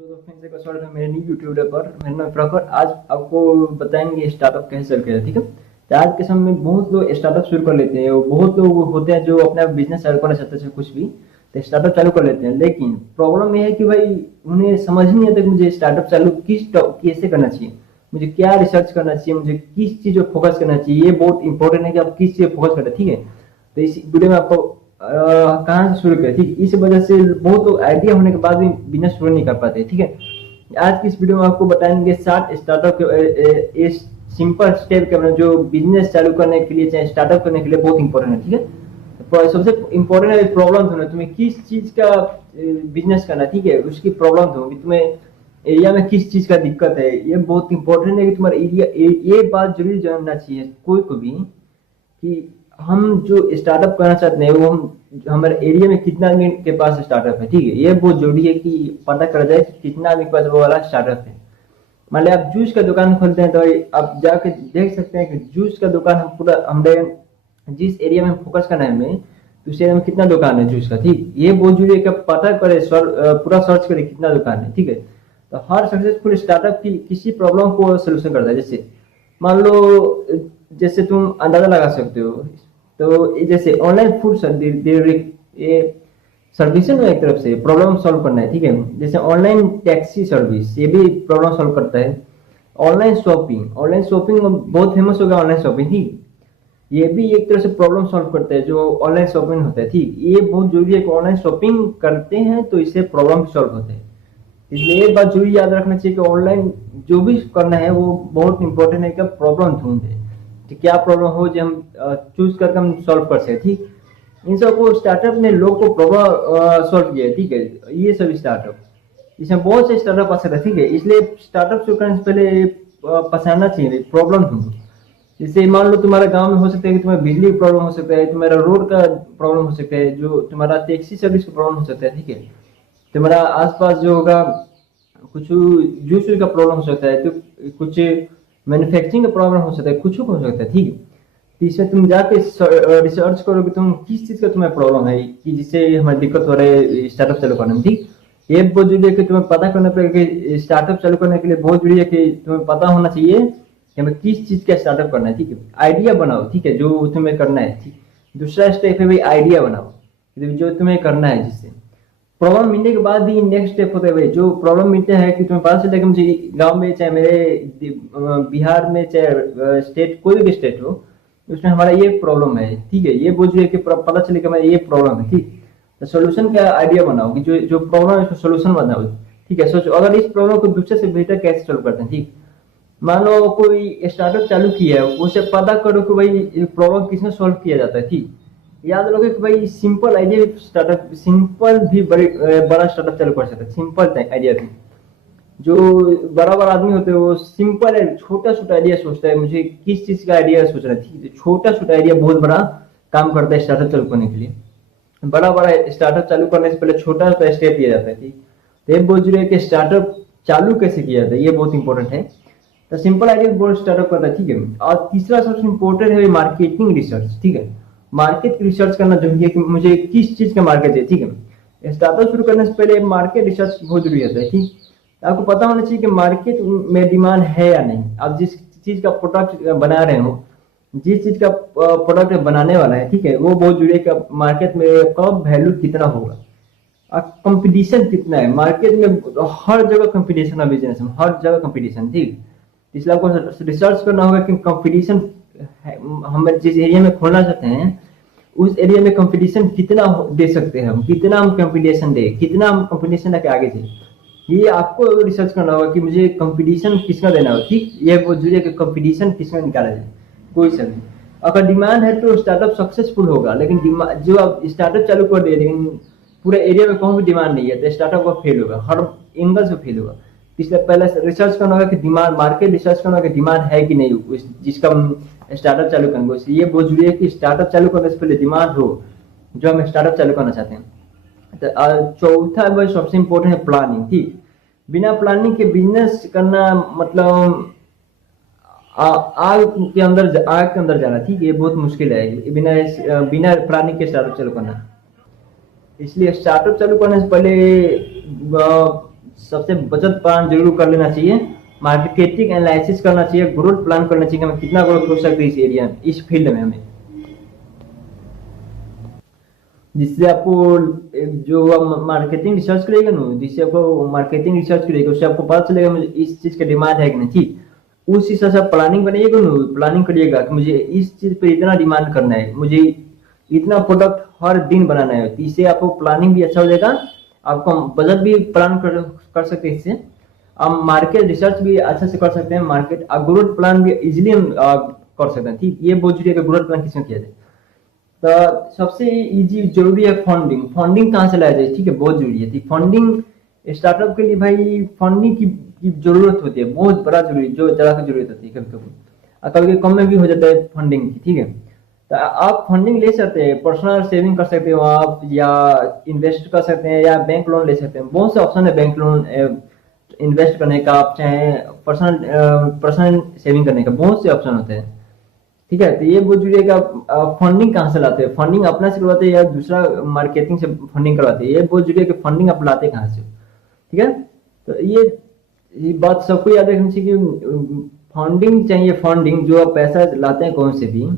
तो फिर से स्वागत है मेरे न्यू यूट्यूब पर। मेरा नाम प्रखर। आज आपको बताएंगे स्टार्टअप कैसे चल के है, ठीक है। तो आज के समय में बहुत लोग स्टार्टअप शुरू कर लेते हैं और बहुत लोग होते हैं जो अपना बिजनेस चालू करना चाहते हैं, कुछ भी तो स्टार्टअप चालू कर लेते हैं। लेकिन प्रॉब्लम यह है कि भाई उन्हें समझ ही नहीं आता कि मुझे स्टार्टअप चालू कैसे करना चाहिए, मुझे क्या रिसर्च करना चाहिए, मुझे किस चीज़ पर फोकस करना चाहिए। ये बहुत इंपॉर्टेंट है कि आप किस चीज़ पर फोकस करें, ठीक है। तो इस वीडियो में आपको कहाँ से शुरू करें, ठीक। इस वजह से बहुत लोग आइडिया होने के बाद भी बिजनेस शुरू नहीं कर पाते, ठीक है। आज की इस वीडियो में आपको बताएंगे 7 स्टार्टअप के सिंपल स्टेप के जो बिजनेस चालू करने के लिए चाहे स्टार्टअप करने के लिए बहुत इंपॉर्टेंट है, ठीक है। तो सबसे इंपॉर्टेंट है प्रॉब्लम ढूंढना, तुम्हें किस चीज का बिजनेस करना, ठीक है, उसकी प्रॉब्लम ढूंढो। तुम्हें एरिया में किस चीज का दिक्कत है, ये बहुत इंपॉर्टेंट है कि तुम्हारा एरिया, ये बात जरूर जानना चाहिए कोई को भी कि हम जो स्टार्टअप करना चाहते हैं वो हम हमारे एरिया में कितना आदमी के पास स्टार्टअप है, ठीक है। ये बहुत जरूरी है कि पता कर जाए कि कितना आदमी के पास वो वाला स्टार्टअप है। मान लिया आप जूस का दुकान खोलते हैं तो आप जाके देख सकते हैं कि जूस का दुकान हम पूरा हमें जिस एरिया में फोकस करना है हमें, तो उस एरिया में कितना दुकान है जूस का, ठीक। ये बहुत जरूरी है कि आप पता करें, पूरा सर्च करें कितना दुकान है, ठीक है। तो हर सक्सेसफुल स्टार्टअप की किसी प्रॉब्लम को सोल्यूशन करता है। जैसे मान लो, जैसे तुम अंदाजा लगा सकते हो, तो जैसे ऑनलाइन फूड डिलीवरी, ये सर्विस है ना, एक तरफ से प्रॉब्लम सॉल्व करना है, ठीक है। जैसे ऑनलाइन टैक्सी सर्विस, ये भी प्रॉब्लम सॉल्व करता है। ऑनलाइन शॉपिंग बहुत फेमस हो गया, ऑनलाइन शॉपिंग, ठीक। ये भी एक तरह से प्रॉब्लम सॉल्व करता है जो ऑनलाइन शॉपिंग होता है, ठीक। ये बहुत जरूरी है कि ऑनलाइन शॉपिंग करते हैं तो इससे प्रॉब्लम सॉल्व होते हैं। इसलिए एक बात जरूरी याद रखना चाहिए कि ऑनलाइन जो भी करना है वो बहुत इंपॉर्टेंट है कि प्रॉब्लम ढूंढे, क्या प्रॉब्लम हो जो हम चूज करके हम सॉल्व कर सके, ठीक। इन सबको स्टार्टअप ने लोग को प्रॉब्लम सॉल्व किया है, ठीक है। ये सब स्टार्टअप, इसमें बहुत से स्टार्टअप आ सकते हैं, ठीक है। इसलिए स्टार्टअप शुरू करने से पहले पहचानना चाहिए प्रॉब्लम ढूंढो। जैसे मान लो तुम्हारे गांव में हो सकता है कि तुम्हें बिजली की प्रॉब्लम हो सकता है, तुम्हारा रोड का प्रॉब्लम हो सकता है, जो तुम्हारा टैक्सी सर्विस का प्रॉब्लम हो सकता है, ठीक है। तुम्हारा आसपास जो होगा कुछ जूस का प्रॉब्लम हो सकता है, तो कुछ मैन्युफैक्चरिंग का प्रॉब्लम हो सकता है, कुछ हो सकता है, ठीक है। तो इसमें तुम जाके रिसर्च करो कि तुम किस चीज का तुम्हें प्रॉब्लम है कि जिससे हमें दिक्कत हो रहा है स्टार्टअप चालू करने में, ठीक। ये बहुत जरूरी है कि तुम्हें पता करना पड़ेगा कि स्टार्टअप चालू करने के लिए बहुत जरूरी है कि तुम्हें पता होना चाहिए कि हमें किस चीज का स्टार्टअप करना है, ठीक है। आइडिया बनाओ, ठीक है, जो तुम्हें करना है, ठीक। दूसरा स्टेप है भाई आइडिया बनाओ, जो तुम्हें करना है। जिससे प्रॉब्लम मिलने के बाद भी नेक्स्ट स्टेप होता है भाई, जो प्रॉब्लम मिलते हैं कि तुम्हें पता चले कि मुझे गांव में चाहे मेरे बिहार में चाहे स्टेट कोई भी स्टेट हो, उसमें हमारा ये प्रॉब्लम है, ठीक है। ये बोझ कि पता चले कि हमारा ये प्रॉब्लम है, ठीक। तो सोल्यूशन का आइडिया बनाओ कि जो जो प्रॉब्लम है उसको सोल्यूशन बनाओ, ठीक है। सोचो अगर इस प्रॉब्लम को दूसरे से बेहतर कैसे सोल्व करते हैं, ठीक। मान लो कोई स्टार्टअप चालू किया है, उसे पता करो कि भाई प्रॉब्लम किसमें सोल्व किया जाता है, ठीक। याद रखो कि भाई सिंपल आइडिया स्टार्टअप, सिंपल भी बड़ा स्टार्टअप चालू कर सकते हैं, सिंपल आइडिया भी। जो बड़ा बड़ा आदमी होते हैं वो सिंपल है, छोटा छोटा आइडिया सोचता है, मुझे किस चीज का आइडिया सोचना है, ठीक है। छोटा छोटा आइडिया बहुत बड़ा काम करता है स्टार्टअप चालू करने के लिए। बड़ा बड़ा स्टार्टअप चालू करने से पहले छोटा छोटा स्टेप लिया जाता है, ठीक। तो ये बहुत जरूरी है कि स्टार्टअप चालू कैसे किया जाता है, ये बहुत इंपॉर्टेंट है। तो सिंपल आइडिया बोर्ड स्टार्टअप करता है, ठीक है। और तीसरा सबसे इंपॉर्टेंट है मार्केटिंग रिसर्च, ठीक है। मार्केट रिसर्च करना जरूरी है कि मुझे किस चीज का मार्केट है, ठीक है। स्टार्टअप शुरू करने से पहले मार्केट रिसर्च बहुत जरूरी होता है, ठीक। आपको पता होना चाहिए कि मार्केट में डिमांड है या नहीं। आप जिस चीज का प्रोडक्ट बना रहे हो, जिस चीज का प्रोडक्ट बनाने वाला है, ठीक है, वो बहुत जरूरी है कि मार्केट में कब वैल्यू कितना होगा, कंपटीशन कितना है मार्केट में। हर जगह कंपटीशन है बिजनेस में, हर जगह कंपटीशन, ठीक। इसलिए आपको रिसर्च करना होगा कि कंपटीशन हम जिस एरिया में खोलना चाहते हैं उस एरिया में कंपटीशन कितना दे सकते हैं हम, कितना हम कंपटीशन दे, कितना हम कंपटीशन लेके आगे थे। ये आपको रिसर्च करना होगा कि मुझे कंपटीशन किसका देना हो, ठीक। ये बहुत जरूरी है कि कंपटीशन किसमें निकाला जाए, कोई सा भी। अगर डिमांड है तो स्टार्टअप सक्सेसफुल होगा, लेकिन जो आप स्टार्टअप चालू कर दे लेकिन पूरे एरिया में कहीं भी डिमांड नहीं है तो स्टार्टअप का फेल होगा, हर एंगल से फेल होगा। इसलिए पहले रिसर्च करना होगा कि डिमांड, मार्केट रिसर्च करना होगा कि डिमांड है कि नहीं जिसका हम स्टार्टअप चालू करेंगे। इसलिए ये बहुत जरूरी है कि स्टार्टअप चालू करने से पहले डिमांड हो जो हम स्टार्टअप चालू करना चाहते हैं। तो चौथा वह सबसे इंपॉर्टेंट है प्लानिंग, ठीक। बिना प्लानिंग के बिजनेस करना मतलब आग के अंदर जाना, ठीक। ये बहुत मुश्किल है बिना बिना प्लानिंग के स्टार्टअप चालू करना। इसलिए स्टार्टअप चालू करने से पहले सबसे बचत प्लान जरूर कर लेना चाहिए, मार्केटिंग एनालिसिस करना चाहिए, ग्रोथ प्लान करना चाहिए कि हमें कितना ग्रोथ हो सकता है इस एरिया में, इस फील्ड में हमें, जिससे आपको जो आप मार्केटिंग रिसर्च करेगा ना, जिससे आपको मार्केटिंग रिसर्च करेगा उससे आपको पता चलेगा मुझे इस चीज का डिमांड है कि नहीं, ठीक। उस हिसाब से आप प्लानिंग बनाइएगा ना, प्लानिंग करिएगा कि मुझे इस चीज पे इतना डिमांड करना है, मुझे इतना प्रोडक्ट हर दिन बनाना है, तो इससे आपको प्लानिंग भी अच्छा हो जाएगा, आपको बजट भी प्लान कर सकते हैं इससे, आप मार्केट रिसर्च भी अच्छे से कर सकते हैं, मार्केट ग्रोथ प्लान भी इजिली कर सकते हैं, ठीक। ये बहुत जरूरी है कि ग्रोथ प्लान किसमें किया जाए। तो सबसे इजी जरूरी है फंडिंग, फंडिंग कहाँ से लाया जाए, ठीक है, बहुत जरूरी है, ठीक। फंडिंग स्टार्टअप के लिए भाई फंडिंग की जरूरत होती है, बहुत बड़ा जरूरी, जो ज्यादा की जरूरत होती है कभी कभी, और कभी कम में भी हो जाता है फंडिंग की, ठीक है। तो आप फंडिंग ले सकते हैं, पर्सनल सेविंग कर सकते हो आप, या इन्वेस्ट कर सकते हैं, या बैंक लोन ले सकते हैं, बहुत से ऑप्शन है बैंक लोन इन्वेस्ट करने का, आप चाहे पर्सनल पर्सनल सेविंग करने का, बहुत से ऑप्शन होते हैं, ठीक है। तो ये बहुत जरूरी है कि आप फंडिंग कहाँ से लाते हैं, फंडिंग अपना से करवाते हैं या दूसरा मार्केटिंग से फंडिंग करवाते हैं, ये बहुत जरूरी है कि फंडिंग आप लाते कहाँ से, ठीक है। तो ये बात सबको याद रखनी चाहिए कि फंडिंग चाहिए, फंडिंग जो आप पैसा लाते हैं कौन से भी,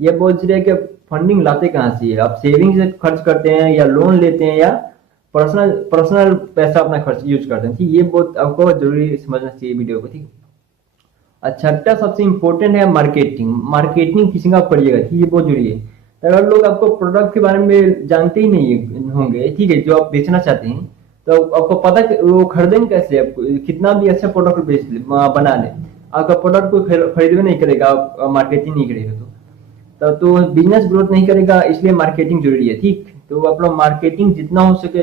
ये बहुत जरूरी है कि फंडिंग लाते कहाँ से, आप सेविंग से खर्च करते हैं या लोन लेते हैं या पर्सनल पर्सनल पैसा अपना खर्च यूज करते हैं, ठीक। ये बहुत आपको जरूरी समझना चाहिए वीडियो को, ठीक। छठा सबसे इंपॉर्टेंट है मार्केटिंग, मार्केटिंग किसी का करिएगा, ठीक, ये बहुत जरूरी है। तो अगर लोग आपको प्रोडक्ट के बारे में जानते ही नहीं होंगे, ठीक है, जो आप बेचना चाहते हैं, तो आपको पता वो खरीदेंगे कैसे, आपको कितना भी अच्छा प्रोडक्ट बना ले, आपका प्रोडक्ट कोई खरीदवे नहीं करेगा, आप मार्केटिंग नहीं करेगा तो बिजनेस ग्रोथ नहीं करेगा, इसलिए मार्केटिंग जरूरी है, ठीक। तो आप लोग मार्केटिंग जितना हो सके,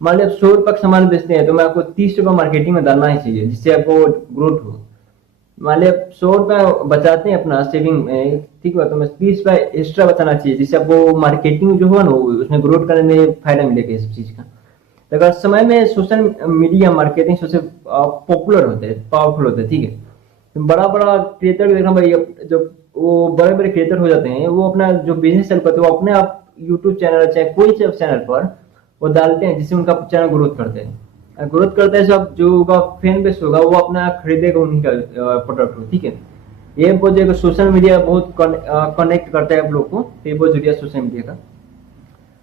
मान लीजिए 100 रुपये का सामान बेचते हैं तो मैं आपको 30 रुपये मार्केटिंग में डालना ही चाहिए, जिससे आपको ग्रोथ हो। मान लिया 100 रुपया बचाते हैं अपना सेविंग में, ठीक है, तो मैं 30 रुपया एक्स्ट्रा बचाना चाहिए, जिससे आपको मार्केटिंग जो हुआ ना उसमें ग्रोथ करने में फायदा मिलेगा इस चीज का। तो अगर समय में सोशल मीडिया मार्केटिंग सबसे पॉपुलर होते हैं, पावरफुल होते हैं, ठीक है। तो बड़ा बड़ा क्रिएटर देखना भाई, जो वो बड़े बड़े क्रिएटर हो जाते हैं, वो अपना जो बिजनेस चल करते हैं वो अपने आप यूट्यूब चैनल चाहे कोई चैनल पर वो डालते हैं, जिससे उनका चैनल ग्रोथ करते हैं, ग्रोथ करते हैं, सब जो होगा फैन बेस होगा वो अपना खरीदेगा उन्हीं का प्रोडक्ट को, ठीक है। ये बहुत जगह सोशल मीडिया बहुत कनेक्ट करता है आप लोग को, तो ये बहुत जरूरी है सोशल मीडिया का।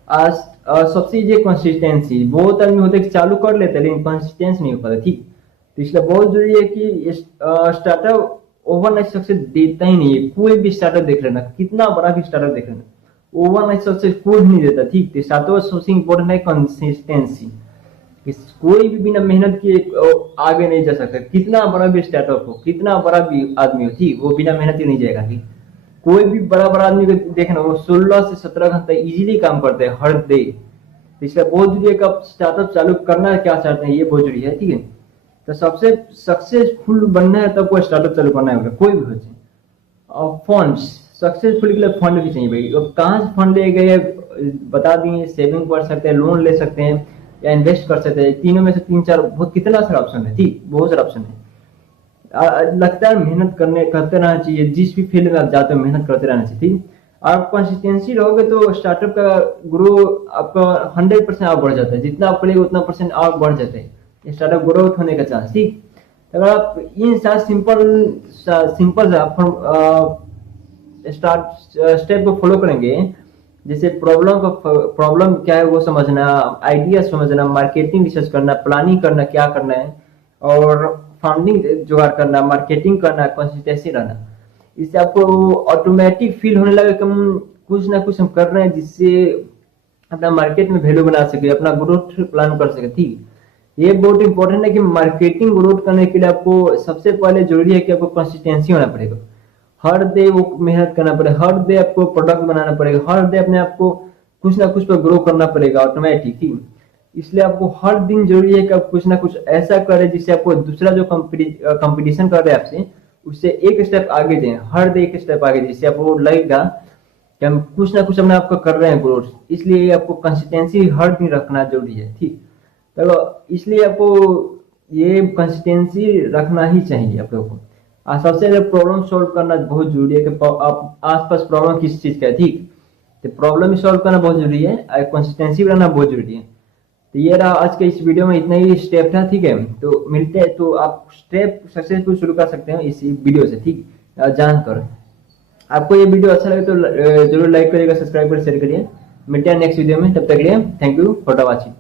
आज सबसे ये कंसिस्टेंसी, बहुत आदमी होते हैं कि चालू कर लेते हैं लेकिन कंसिस्टेंस नहीं हो पाता, ठीक। तो इसलिए बहुत जरूरी है कि स्टार्टअप ओवरनाइट सक्सेस देता ही नहीं है, कोई भी स्टार्टअप देख लेना, कितना बड़ा भी स्टार्टअप देख लेना, ओवरनाइट सक्सेस कोई भी नहीं देता, ठीक। तो स्टार्टअप सबसे इंपॉर्टेंट है कंसिस्टेंसी, कोई भी बिना मेहनत किए आगे नहीं जा सकता, कितना बड़ा भी स्टार्टअप हो, कितना बड़ा भी आदमी हो, ठीक, वो बिना मेहनत के नहीं जाएगा, ठीक। कोई भी बड़ा बड़ा आदमी को देखना, वो 16 से 17 घंटे इजीली काम करते हैं हर डे। तो इसलिए बहुत जरूरी है कि आप स्टार्टअप चालू करना क्या चाहते हैं, ये बहुत जरूरी है, ठीक है। तो सबसे सक्सेसफुल बनना है तब कोई स्टार्टअप चालू करना होगा, कोई भी हो जाए। और फंड्स, सक्सेसफुल के लिए फंड भी चाहिए भाई, अब कहाँ से फंड ले गए बता दिए, सेविंग कर सकते हैं, लोन ले सकते हैं या इन्वेस्ट कर सकते हैं, तीनों में से 3 4 बहुत कितना सारा ऑप्शन है, ठीक, बहुत सारा ऑप्शन है। लगता है मेहनत करते रहना चाहिए, जिस भी फील्ड में आप जाते हो मेहनत करते रहना चाहिए, ठीक। आप कंसिस्टेंसी रहोगे तो स्टार्टअप का ग्रो आपका 100% आप बढ़ जाता है, जितना आप करेंगे उतना परसेंट आप बढ़ जाते हैं, स्टार्टअप ग्रोथ होने का चांस, ठीक। अगर आप इन सात सिंपल स्टार्ट स्टेप को फॉलो करेंगे, जैसे प्रॉब्लम क्या है वो समझना, आइडिया समझना, मार्केटिंग रिसर्च करना, प्लानिंग करना क्या करना है, और फंडिंग जुगाड़ करना, मार्केटिंग करना, कंसिस्टेंसी रहना, इससे आपको ऑटोमेटिक फील होने लगे कि हम कुछ ना कुछ हम कर रहे हैं, जिससे अपना मार्केट में वैल्यू बना सके, अपना ग्रोथ प्लान कर सके, ठीक। ये बहुत इंपॉर्टेंट है कि मार्केटिंग ग्रोथ करने के लिए आपको सबसे पहले जरूरी है कि आपको कंसिस्टेंसी होना पड़ेगा, हर डे वो मेहनत करना पड़ेगा, हर डे आपको प्रोडक्ट बनाना पड़ेगा, हर डे अपने आपको कुछ ना कुछ पर ग्रो करना पड़ेगा ऑटोमेटिक, ठीक। इसलिए आपको हर दिन जरूरी है कि आप कुछ ना कुछ ऐसा करें जिससे आपको दूसरा जो कंपटीशन कर रहे हैं आपसे, उससे एक स्टेप आगे जाए, हर डे एक स्टेप आगे, जिससे आपको लगेगा कि हम कुछ ना कुछ अपने आपको कर रहे हैं ग्रोथ। इसलिए आपको कंसिस्टेंसी हर दिन रखना जरूरी है, ठीक। तो इसलिए आपको ये कंसिस्टेंसी रखना ही चाहिए आप लोगों को। सबसे ज्यादा प्रॉब्लम सॉल्व करना बहुत जरूरी है कि आप आसपास प्रॉब्लम किस चीज का है, ठीक। तो प्रॉब्लम भी सॉल्व करना बहुत जरूरी है, कंसिस्टेंसी भी रहना बहुत जरूरी है। तो ये रहा आज के इस वीडियो में, इतना ही स्टेप था, ठीक है। तो मिलते हैं, तो आप स्टेप सक्सेसफुल शुरू कर सकते हैं इस वीडियो से, ठीक, जानकर। आपको ये वीडियो अच्छा लगे तो जरूर लाइक करिएगा, सब्सक्राइब कर शेयर करिए। मिलते हैं नेक्स्ट वीडियो में, तब तक के लिए थैंक यू फॉर वॉचिंग।